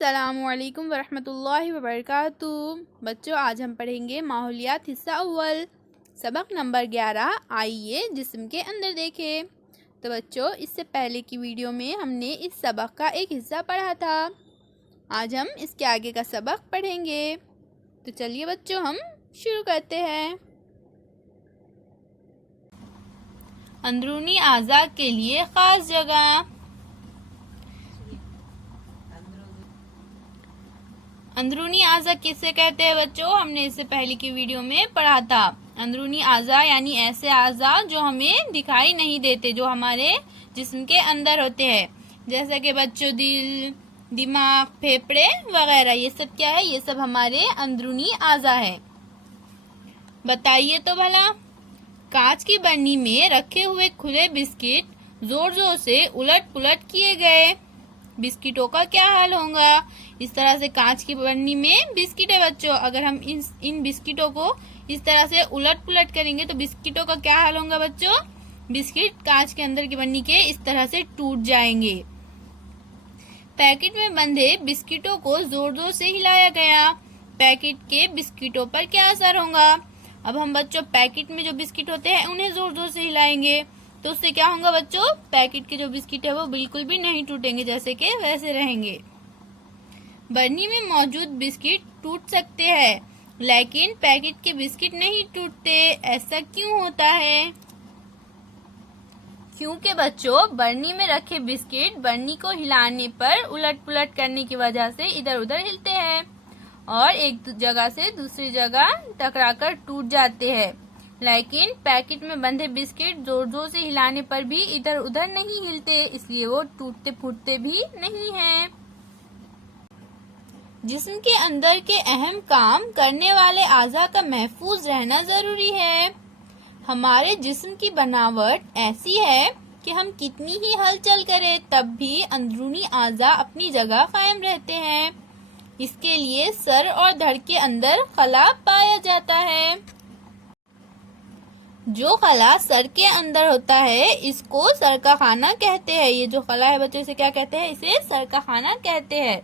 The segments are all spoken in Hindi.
अस्सलामुअलैकुम वरहमतुल्लाहि वबरकातुहू। बच्चों, आज हम पढ़ेंगे माहौलियात हिस्सा अव्वल सबक नंबर 11। आइए जिस्म के अंदर देखें। तो बच्चों, इससे पहले की वीडियो में हमने इस सबक का एक हिस्सा पढ़ा था। आज हम इसके आगे का सबक पढ़ेंगे। तो चलिए बच्चों, हम शुरू करते हैं। अंदरूनी आज़ा के लिए ख़ास जगह। अंदरूनी आज़ा किसे कहते हैं बच्चों? हमने इससे पहले की वीडियो में पढ़ा था। अंदरूनी आज़ा यानी ऐसे आज़ा जो हमें दिखाई नहीं देते, जो हमारे जिस्म के अंदर होते हैं, जैसा कि बच्चों दिल, दिमाग, फेफड़े वगैरह। ये सब क्या है? ये सब हमारे अंदरूनी आज़ा है। बताइए तो भला, कांच की बर्नी में रखे हुए खुले बिस्किट जोर जोर से उलट पुलट किए गए, बिस्किटों का क्या हाल होगा? इस तरह से कांच की बर्नी में बिस्किट है बच्चों। अगर हम इन बिस्किटों को इस तरह से उलट पुलट करेंगे तो बिस्किटों का क्या हाल होगा बच्चों? बिस्किट कांच के अंदर की बर्नी के इस तरह से टूट जाएंगे। पैकेट में बंधे बिस्किटों को जोर जोर से हिलाया गया, पैकेट के बिस्किटों पर क्या असर होगा? अब हम बच्चों पैकेट में जो बिस्किट होते हैं उन्हें जोर जोर से हिलाएंगे तो उससे क्या होगा बच्चों? पैकेट के जो बिस्किट है वो बिल्कुल भी नहीं टूटेंगे, जैसे कि वैसे रहेंगे। बर्नी में मौजूद बिस्किट टूट सकते हैं, लेकिन पैकेट के बिस्किट नहीं टूटते। ऐसा क्यों होता है? क्योंकि बच्चों बर्नी में रखे बिस्किट बर्नी को हिलाने पर, उलट पुलट करने की वजह से इधर उधर हिलते हैं और एक जगह से दूसरी जगह टकराकर टूट जाते हैं। लेकिन पैकेट में बंधे बिस्किट जोर जोर से हिलाने पर भी इधर उधर नहीं हिलते, इसलिए वो टूटते फूटते भी नहीं हैं। जिस्म के अंदर के अहम काम करने वाले आज़ा का महफूज रहना जरूरी है। हमारे जिस्म की बनावट ऐसी है कि हम कितनी ही हलचल करें तब भी अंदरूनी आज़ा अपनी जगह कायम रहते हैं। इसके लिए सर और धड़ के अंदर खला पाया जाता है। जो खला सर के अंदर होता है इसको सर का खाना कहते हैं। ये जो खला है बच्चों, इसे क्या कहते हैं? इसे सर का खाना कहते हैं।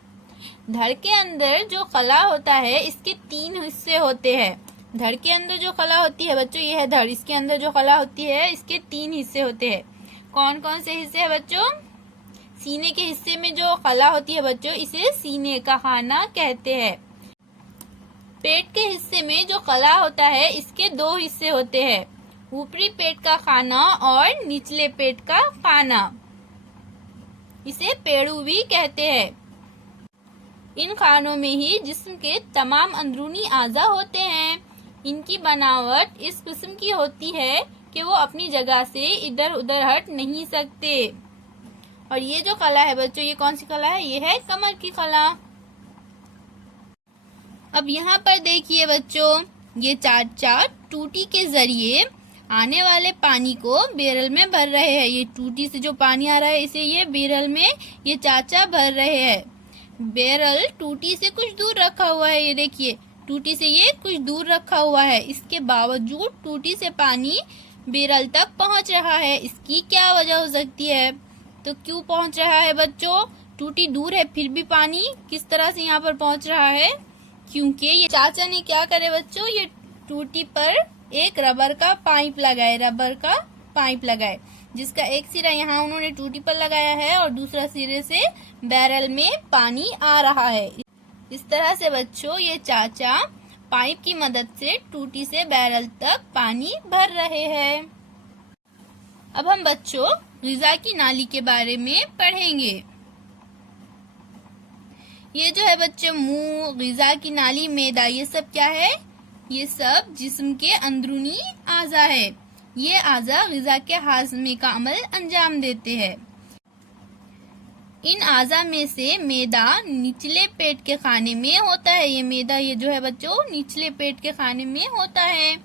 धड़ के अंदर जो खला होता है इसके 3 हिस्से होते हैं। धड़ के अंदर जो खला होती है बच्चों, ये है धड़। इसके अंदर जो खला होती है इसके 3 हिस्से होते हैं। कौन कौन से हिस्से है बच्चों? सीने के हिस्से में जो खला होती है बच्चों, इसे सीने का खाना कहते हैं। पेट के हिस्से में जो खला होता है इसके 2 हिस्से होते हैं, ऊपरी पेट का खाना और निचले पेट का खाना। इसे पेड़ू भी कहते हैं। इन खानों में ही जिस्म के तमाम अंदरूनी आज़ा होते हैं। इनकी बनावट इस किस्म की होती है कि वो अपनी जगह से इधर उधर हट नहीं सकते। और ये जो कला है बच्चों, ये कौन सी कला है? ये है कमर की कला। अब यहाँ पर देखिए बच्चों, ये चाचा टूटी के जरिए आने वाले पानी को बैरल में भर रहे हैं। ये टूटी से जो पानी आ रहा है इसे ये बैरल में ये चाचा भर रहे हैं। बैरल टूटी से कुछ दूर रखा हुआ है। ये देखिए, टूटी से ये कुछ दूर रखा हुआ है। इसके बावजूद टूटी से पानी बैरल तक पहुंच रहा है। इसकी क्या वजह हो सकती है? तो क्यों पहुंच रहा है बच्चों? टूटी दूर है फिर भी पानी किस तरह से यहाँ पर पहुंच रहा है? क्योंकि ये चाचा ने क्या करे बच्चों, ये टूटी पर एक रबर का पाइप लगाए, जिसका एक सिरा यहाँ उन्होंने टूटी पर लगाया है और दूसरा सिरे से बैरल में पानी आ रहा है। इस तरह से बच्चों ये चाचा पाइप की मदद से टूटी से बैरल तक पानी भर रहे हैं। अब हम बच्चों ग़िज़ा की नाली के बारे में पढ़ेंगे। ये जो है बच्चों मुंह, ग़िज़ा की नाली, मैदा, ये सब क्या है? ये सब जिस्म के अंदरूनी आज़ा है। ये आज़ा ग़िज़ा के हाज़मे का अमल अंजाम देते हैं। इन आज़ा में से मैदा निचले पेट के खाने में होता है। ये मैदा, ये जो है बच्चों, निचले पेट के खाने में होता है।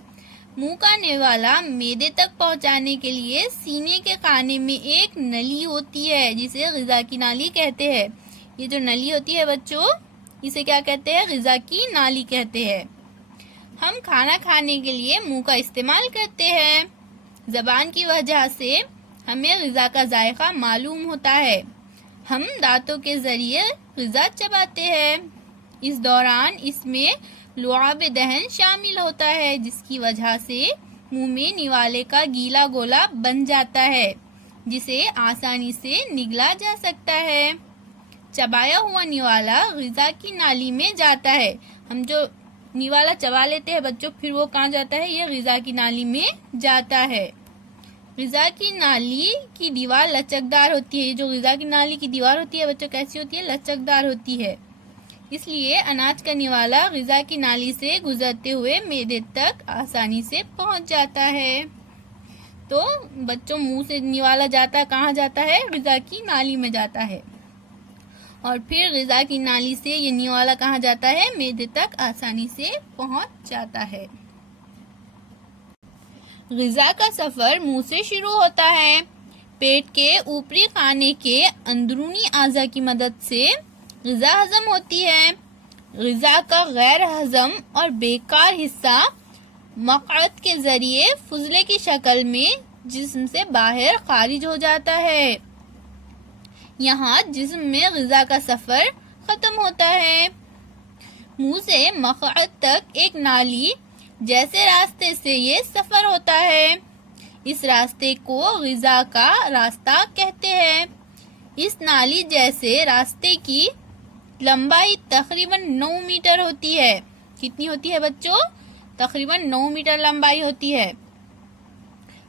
मुंह का नेवाला मैदे तक पहुंचाने के लिए सीने के खाने में एक नली होती है, जिसे ग़िज़ा की नाली कहते हैं। ये जो नली होती है बच्चों, इसे क्या कहते हैं? ग़िज़ा की नाली कहते हैं। हम खाना खाने के लिए मुंह का इस्तेमाल करते हैं। ज़बान की वजह से हमें ग़िज़ा का जायका मालूम होता है। हम दांतों के जरिए ग़िज़ा चबाते हैं। इस दौरान इसमें लुआब दहन शामिल होता है, जिसकी वजह से मुंह में निवाले का गीला गोला बन जाता है, जिसे आसानी से निगला जा सकता है। चबाया हुआ निवाला ग़िज़ा की नाली में जाता है। हम जो निवाला चबा लेते हैं बच्चों, फिर वो कहाँ जाता है? ये ग़िज़ा की नाली में जाता है। ग़िज़ा की नाली की दीवार लचकदार होती है। ये जो ग़िज़ा की नाली की दीवार होती है बच्चों, कैसी होती है? लचकदार होती है। इसलिए अनाज का निवाला ग़िज़ा की नाली से गुजरते हुए मैदे तक आसानी से पहुंच जाता है। तो बच्चों, मुंह से निवाला जाता कहाँ जाता है? ग़िज़ा की नाली में जाता है, और फिर ग़िज़ा की नाली से ये निवाला कहाँ जाता है? मैदे तक आसानी से पहुंच जाता है। ग़िज़ा का सफर मुंह से शुरू होता है। पेट के ऊपरी खाने के अंदरूनी आज़ा की मदद से ग़िज़ा हजम होती है। ग़िज़ा का गैर हजम और बेकार हिस्सा मक़अद के जरिए फुज़ले की शक्ल में जिस्म से बाहर खारिज हो जाता है। यहाँ जिस्म में ग़िज़ा का सफर खत्म होता है। मुंह से मक़अद तक एक नाली जैसे रास्ते से ये सफर होता है। इस रास्ते को ग़िज़ा का रास्ता कहते हैं। इस नाली जैसे रास्ते की लंबाई तकरीबन 9 मीटर होती है। कितनी होती है बच्चों? तकरीबन 9 मीटर लंबाई होती है।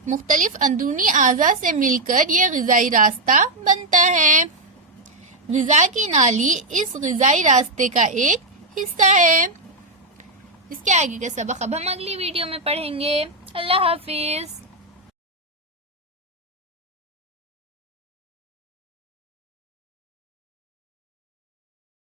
मुख्तलिफ अंदरूनी आज़ा से मिलकर ये ग़िज़ाई रास्ता बनता है। ग़िज़ा की नाली इस ग़िज़ाई रास्ते का एक हिस्सा है। इसके आगे के सबक अब हम अगली वीडियो में पढ़ेंगे। अल्लाह हाफिज़।